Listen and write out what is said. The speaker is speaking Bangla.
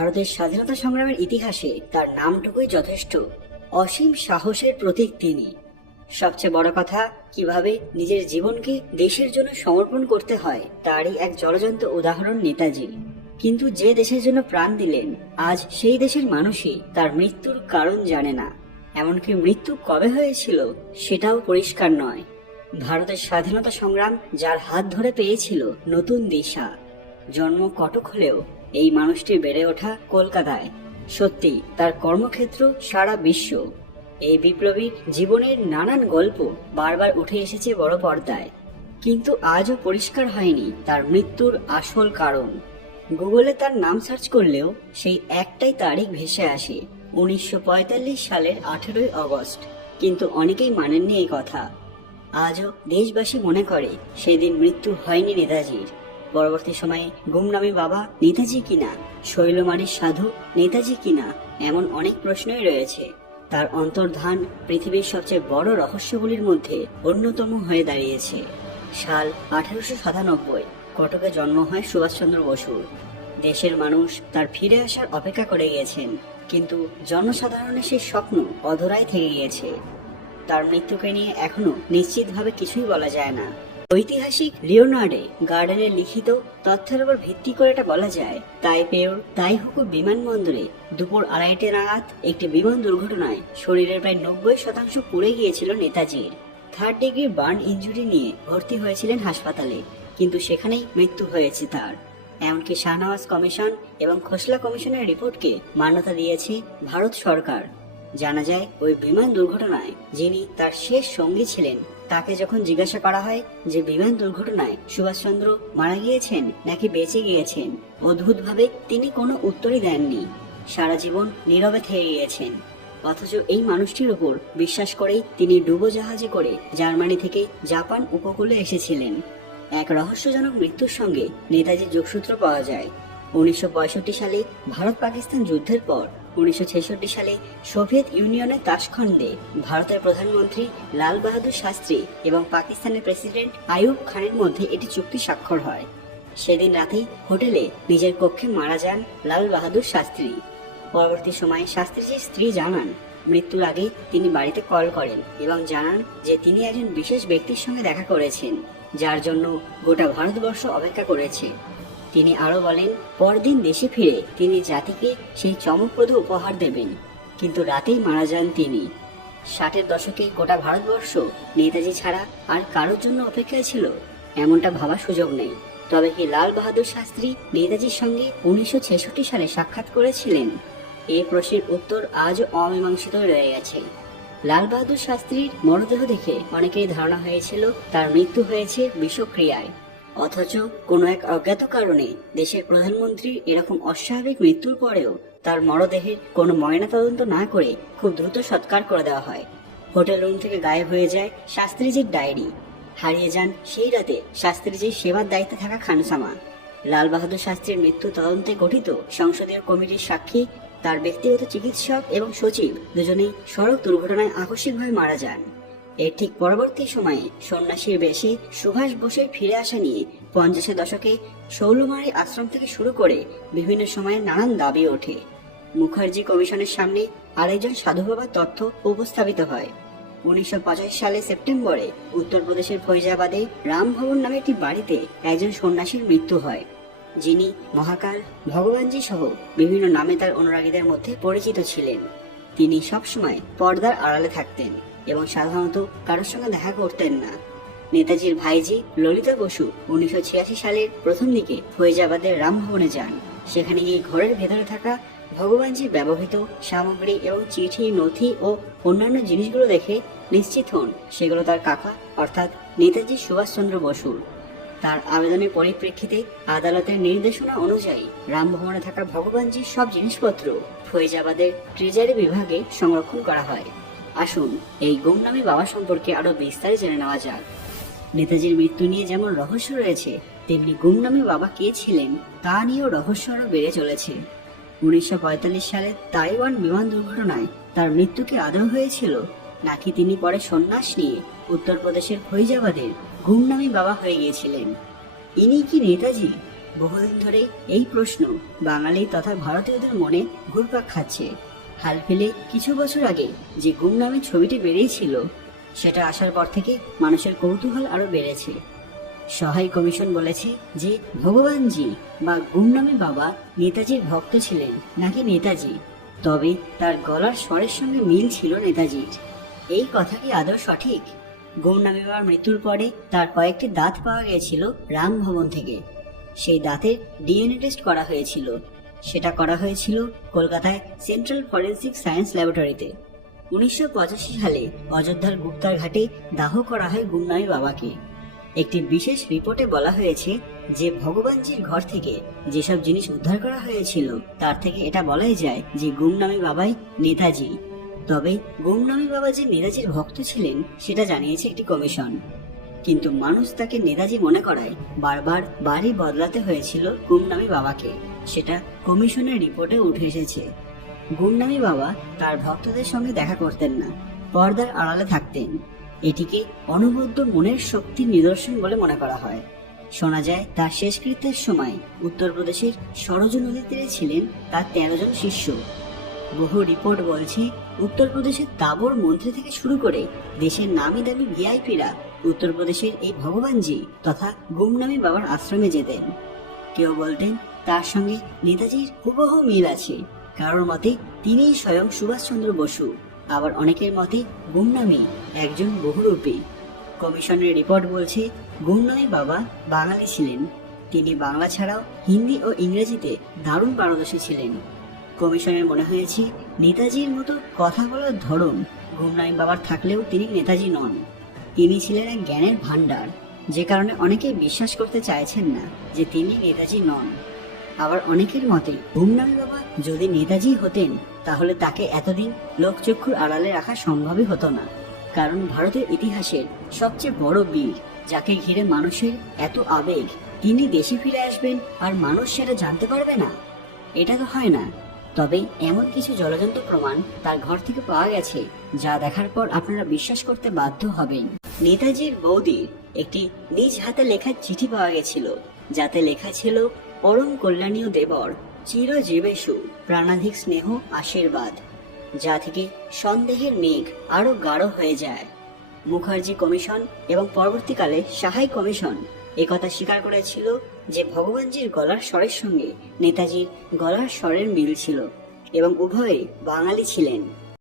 ভারতের স্বাধীনতা সংগ্রামের ইতিহাসে তার নামটুকুই যথেষ্ট। অসীম সাহসের প্রতীক তিনি। সবচেয়ে বড় কথা, কীভাবে নিজের জীবনকে দেশের জন্য সমর্পণ করতে হয়, তারই এক জলজন্ত উদাহরণ নেতাজি। কিন্তু যে দেশের জন্য প্রাণ দিলেন, আজ সেই দেশের মানুষই তার মৃত্যুর কারণ জানে না। এমনকি মৃত্যু কবে হয়েছিল, সেটাও পরিষ্কার নয়। ভারতের স্বাধীনতা সংগ্রাম যার হাত ধরে পেয়েছিল নতুন দিশা। জন্ম কটক হলেও এই মানুষটি বেড়ে ওঠা কলকাতায়। সত্যি তার কর্মক্ষেত্র সারা বিশ্ব। এই বিপ্লবীর জীবনের নানান গল্প বারবার উঠে এসেছে বড় পর্দায়। কিন্তু আজও পরিষ্কার হয়নি তার মৃত্যুর আসল কারণ। গুগলে তার নাম সার্চ করলেও সেই একটাই তারিখ ভেসে আসে, উনিশশো পঁয়তাল্লিশ সালের আঠেরোই অগস্ট। কিন্তু অনেকেই মানেননি এই কথা। আজও দেশবাসী মনে করে, সেদিন মৃত্যু হয়নি নেতাজির। পরবর্তী সময়ে গুমনামী বাবা নেতাজি কিনা শৈলমারির সাধু নেতাজি কিনা, এমন অনেক প্রশ্নই রয়েছে। তার অন্তর্ধান পৃথিবীর সবচেয়ে বড় রহস্যগুলির মধ্যে অন্যতম হয়ে দাঁড়িয়েছে। সাল আঠারোশো সাতানব্বই, কটকে জন্ম হয় সুভাষচন্দ্র বসুর দেশের মানুষ তার ফিরে আসার অপেক্ষা করে গিয়েছেন, কিন্তু জনসাধারণের সেই স্বপ্ন অধরাই থেকে গিয়েছে। তার মৃত্যুকে নিয়ে এখনও নিশ্চিতভাবে কিছুই বলা যায় না। ঐতিহাসিক লিওনার্ডে গার্ডেনে লিখিত তথ্যের উপর ভিত্তি করে এটা বলা যায়। তাইপেওর তাইহুকু বিমানবন্দরে দুপুর আড়াইটে নাগাদ একটি বিমান দুর্ঘটনায় শরীরের প্রায় নব্বই শতাংশ পুড়ে গিয়েছিল নেতাজির। থার্ড ডিগ্রি বার্ন ইঞ্জুরি নিয়ে ভর্তি হয়েছিলেন হাসপাতালে, কিন্তু সেখানেই মৃত্যু হয়েছে তার। এমনকি শাহনওয়াজ কমিশন এবং খোসলা কমিশনের রিপোর্টকে মান্যতা দিয়েছে ভারত সরকার। জানা যায় ওই বিমান দুর্ঘটনায় যিনি তার শেষ সঙ্গী ছিলেন, তাকে যখন জিজ্ঞাসা করা হয় যে বিমান দুর্ঘটনায় সুভাষচন্দ্র মারা গিয়েছেন নাকি বেঁচে গিয়েছেন, অদ্ভুতভাবে তিনি কোনো উত্তরই দেননি। সারা জীবন নীরবে থেকে গিয়েছেন। অথচ এই মানুষটির উপর বিশ্বাস করেই তিনি ডুবোজাহাজে করে জার্মানি থেকে জাপান উপকূলে এসেছিলেন। এক রহস্যজনক মৃত্যুর সঙ্গে নেতাজির যোগসূত্র পাওয়া যায়। উনিশশো পঁয়ষট্টি সালে ভারত পাকিস্তান যুদ্ধের পর উনিশশো ছেষট্টি সালে সোভিয়েত ইউনিয়নের তাসখণ্ডে ভারতের প্রধানমন্ত্রী লাল বাহাদুর শাস্ত্রী এবং পাকিস্তানের প্রেসিডেন্ট আইয়ুব খানের মধ্যে এটি চুক্তি স্বাক্ষর হয়। সেদিন রাতেই হোটেলে নিজের কক্ষে মারা যান লাল বাহাদুর শাস্ত্রী। পরবর্তী সময়ে শাস্ত্রীজির স্ত্রী জানান, মৃত্যুর আগে তিনি বাড়িতে কল করেন এবং জানান যে তিনি একজন বিশেষ ব্যক্তির সঙ্গে দেখা করেছেন, যার জন্য গোটা ভারতবর্ষ অপেক্ষা করেছে। তিনি আরও বলেন, পরদিন দেশে ফিরে তিনি জাতিকে সেই চমকপ্রদ উপহার দেবেন। কিন্তু রাতেই মারা যান তিনি। ষাটের দশকে গোটা ভারতবর্ষ নেতাজি ছাড়া আর কারোর জন্য অপেক্ষায় ছিল, এমনটা ভাবার সুযোগ নেই। তবে কি লাল বাহাদুর শাস্ত্রী নেতাজির সঙ্গে উনিশশো ছেষট্টি সালে সাক্ষাৎ করেছিলেন? এই প্রশ্নের উত্তর আজও অমীমাংসিত রয়ে গেছে। লাল বাহাদুর শাস্ত্রীর মরদেহ দেখে অনেকেই ধারণা হয়েছিল তার মৃত্যু হয়েছে বিষক্রিয়ায়। অথচ কোনো এক অজ্ঞাত কারণে দেশের প্রধানমন্ত্রী এরকম অস্বাভাবিক মৃত্যুর পরেও তার মরদেহের কোনো ময়নাতদন্ত না করে খুব দ্রুত সৎকার করে দেওয়া হয়। হোটেল রুম থেকে গায়েব হয়ে যায় শাস্ত্রীজির ডায়েরি। হারিয়ে যান সেই রাতে শাস্ত্রীজির সেবার দায়িত্বে থাকা খানসামা। লাল বাহাদুর শাস্ত্রীর মৃত্যু তদন্তে গঠিত সংসদীয় কমিটির সাক্ষী, তার ব্যক্তিগত চিকিৎসক এবং সচিব দুজনেই সড়ক দুর্ঘটনায় আকস্মিকভাবে মারা যান। এর ঠিক পরবর্তী সময়ে সন্ন্যাসীর বেশে সুভাষ বোসের ফিরে আসা নিয়ে পঞ্চাশের দশকে শৌলমারি আশ্রম থেকে শুরু করে বিভিন্ন সময়ে নানান দাবি ওঠে। মুখার্জি কমিশনের সামনে আরেকজন সাধু বাবার তথ্য উপস্থাপিত হয়। উনিশশো সালে সেপ্টেম্বরে উত্তরপ্রদেশের ফৈজাবাদে রামভবন নামে একটি বাড়িতে একজন সন্ন্যাসীর মৃত্যু হয়। যিনি মহাকাল, ভগবানজি সহ বিভিন্ন নামে তার অনুরাগীদের মধ্যে পরিচিত ছিলেন। তিনি সবসময় পর্দার আড়ালে থাকতেন। এবং সাধারণত কারোর সঙ্গে দেখা করতেন না। নেতাজির ভাইজি ললিতা বসু উনিশশো ছিয়াশি সালের প্রথম দিকে ফৈজাবাদের রামভবনে যান। সেখানে গিয়ে ঘরের ভেতরে থাকা ভগবানজির ব্যবহৃত সামগ্রী এবং চিঠি, নথি ও অন্যান্য জিনিসগুলো দেখে নিশ্চিত হন। সেগুলো তার কাকা, অর্থাৎ নেতাজি সুভাষচন্দ্র বসুর। তার আবেদনের পরিপ্রেক্ষিতে আদালতের নির্দেশনা অনুযায়ী রামভবনে থাকা ভগবানজির সব জিনিসপত্র ফৈজাবাদের ট্রেজারি বিভাগে সংরক্ষণ করা হয়। আসুন, এই গুমনামী বাবা সম্পর্কে আরও বিস্তারে জেনে নেওয়া যাক। নেতাজির মৃত্যু নিয়ে যেমন রহস্য রয়েছে, তেমনি গুমনামী বাবা কে ছিলেন, তা নিয়েও রহস্য আরও বেড়ে চলেছে। উনিশশো সালে তাইওয়ান বিমান দুর্ঘটনায় তার মৃত্যু কি আদৌ হয়েছিল, নাকি তিনি পরে সন্ন্যাস নিয়ে উত্তরপ্রদেশের ফৈজাবাদের গুমনামী বাবা হয়ে গিয়েছিলেন? ইনি কি নেতাজি? বহুদিন ধরে এই প্রশ্ন বাঙালি তথা ভারতীয়দের মনে ঘুরপাক খাচ্ছে। হাল ফেলে কিছু বছর আগে যে গুমনামে ছবিটি বেরিয়েছিল, সেটা আসার পর থেকে মানুষের কৌতূহল আরও বেড়েছে। সহায় কমিশন বলেছে যে ভগবানজি বা গুমনামী বাবা নেতাজির ভক্ত ছিলেন, নাকি নেতাজি? তবে তার গলার স্বরের সঙ্গে মিল ছিল নেতাজির। এই কথা কি আদৌ সঠিক? গুমনামী বাবার মৃত্যুর পরে তার কয়েকটি দাঁত পাওয়া গিয়েছিল রাম ভবন থেকে। সেই দাঁতের ডিএনএ টেস্ট করা হয়েছিল। সেটা করা হয়েছিল কলকাতায় সেন্ট্রাল ফরেন্সিক সায়েন্স ল্যাবরেটরিতে উনিশশো পঁচাশি সালে অযোধ্যার গুপ্তার ঘাটে দাহ করা হয় গুমনামী বাবাকে। একটি বিশেষ রিপোর্টে বলা হয়েছে যে, ভগবানজির ঘর থেকে যেসব জিনিস উদ্ধার করা হয়েছিল, তার থেকে এটা বলাই যায় যে, গুমনামী বাবাই নেতাজি। তবে গুমনামী বাবা যে নেতাজির ভক্ত ছিলেন, সেটা জানিয়েছে একটি কমিশন। কিন্তু মানুষ তাকে নেতাজি মনে করায় বারবার বাড়ি বদলাতে হয়েছিল গুমনামী বাবাকে। সেটা কমিশনের রিপোর্টে উঠে এসেছে। গুমনামী বাবা তার ভক্তদের সঙ্গে দেখা করতেন না, পর্দার আড়ালে থাকতেন। এটিকে অনবদ্য মনের শক্তির নিদর্শন বলে মনে করা হয়। শোনা যায়, তার শেষকৃত্যের সময় উত্তরপ্রদেশের সরজ নদীর তীরে ছিলেন তার তেরো জন শিষ্য। বহু রিপোর্ট বলছে, উত্তরপ্রদেশের তাবর মন্ত্রী থেকে শুরু করে দেশের নামি দামি ভিআইপিরা উত্তরপ্রদেশের এই ভগবানজি তথা গুমনামী বাবার আশ্রমে যেতেন। কেউ বলতেন তার সঙ্গে নেতাজির হুবহু মিল আছে। কারোর মতে তিনিই স্বয়ং সুভাষচন্দ্র বসু, আবার অনেকের মতে গুমনামী একজন বহুরূপী। কমিশনের রিপোর্ট বলছে গুমনামী বাবা বাঙালি ছিলেন। তিনি বাংলা ছাড়াও হিন্দি ও ইংরেজিতে দারুণ পারদর্শী ছিলেন। কমিশনের মনে হয়েছে, নেতাজির মতো কথা বলার ধরন গুমনামী বাবার থাকলেও তিনি নেতাজি নন। তিনি ছিলেন এক জ্ঞানের ভাণ্ডার, যে কারণে অনেকেই বিশ্বাস করতে চাইছেন না যে তিনি নেতাজি নন। আবার অনেকের মতে গুমনামী বাবা যদি নেতাজি হতেন, তাহলে তাকে এতদিন লোকচক্ষুর আড়ালে রাখা সম্ভবই হতো না। কারণ ভারতের ইতিহাসের সবচেয়ে বড় বীর, যাকে ঘিরে মানুষের এত আবেগ, তিনি দেশে ফিরে আসবেন আর মানুষ সেটা জানতে পারবে না? এটা তো হয় না। তবে এমন কিছু জলজন্ত প্রমাণ তার ঘর থেকে পাওয়া গেছে, যা দেখার পর আপনারা বিশ্বাস করতে বাধ্য হবেন। নেতাজির বৌদির একটি নিজ হাতে লেখা চিঠি পাওয়া গেছিল, যাতে লেখা ছিল পরম কল্যাণীয় দেবর চিরজীবেশু প্রাণাধিক স্নেহ, আশীর্বাদ। যা থেকে সন্দেহের মেঘ আরও গাঢ় হয়ে যায়। মুখার্জি কমিশন এবং পরবর্তীকালে সাহাই কমিশন একথা স্বীকার করেছিল যে ভগবানজির গলার স্বরের সঙ্গে নেতাজির গলার স্বরের মিল ছিল এবং উভয়ে বাঙালি ছিলেন।